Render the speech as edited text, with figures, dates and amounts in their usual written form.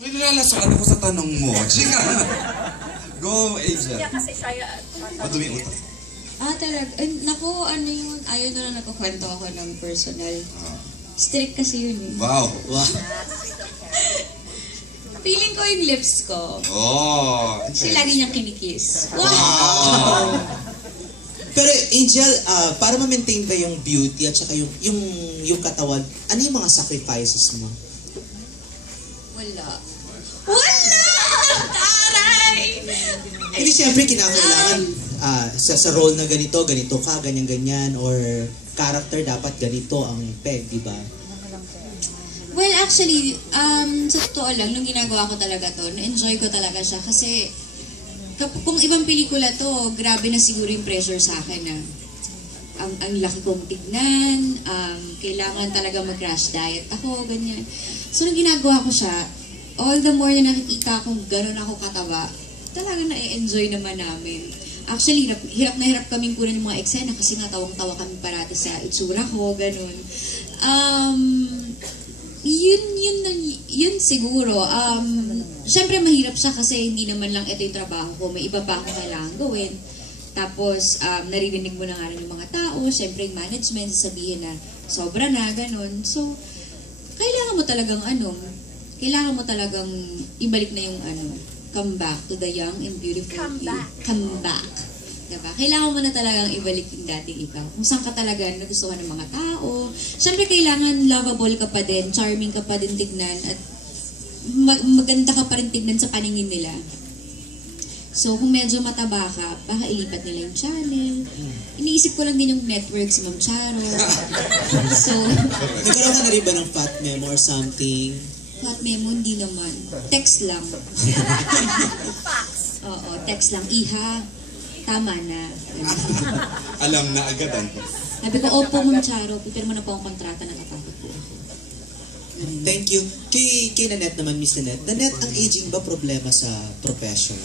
Nilalasahan ako sa tanong mo. Chika! Go, Angel. Kasi siya, Madumi utak. Talaga. Naku, ano yun? Ayaw na lang nagkukwento ako ng personal. Strict kasi yun eh. Wow. Feeling ko yung lips ko. Oh. Kasi lagi niyang kinikiss. Wow. Pero Angel, para ma-maintain ba yung beauty at saka yung katawan, ano yung mga sacrifices mo? Wala. Wala! Aray! Hindi siyempre kinakailangan sa role na ganito ka, ganyan-ganyan, or character dapat ganito ang peg, di ba? Well, actually, sa totoo lang, nung ginagawa ko talaga to, na-enjoy ko talaga siya kasi kung ibang pelikula to, grabe na siguro yung pressure sa akin na ang laki kong tignan, kailangan talaga mag-crash diet ako, ganyan. So, nung ginagawa ko siya, all the more na nakikita kong gano'n ako kataba, talagang na-enjoy naman namin. Actually, hirap na hirap kaming kunin yung mga eksena kasi nga tawang-tawa kami parati sa itsura ko, gano'n. Yun siguro. Siyempre mahirap siya kasi hindi naman lang ito yung trabaho ko. May iba pa akong kailangan gawin. Tapos, naririnig mo na nga rin yung mga tao. Siyempre yung management, sasabihin na sobra na, ganun. So, kailangan mo talagang ibalik na yung come back to the young and beautiful you. Come back. Diba? Kailangan mo na talagang ibalik yung dating ikaw. Kung saan ka talaga nagustuhan ng mga tao. Siyempre, kailangan lovable ka pa din, charming ka pa din tignan, at maganda ka pa rin tignan sa paningin nila. So, kung medyo mataba ka, baka ilipat nila yung channel. Iniisip ko lang din yung network si Ma'am Charo. So, nagkaroon ka na rin ba ng fat memo or something? Fat memo, hindi naman. Text lang. Oo, text lang. Iha, tama na. Alam na agad ano. Sabi ko, opo Ma'am Charo, pipir mo na po ang kontrata, natatakot po ako. Thank you. Kay Nanette naman, Miss Nanette. Nanette, ang aging ba problema sa profession?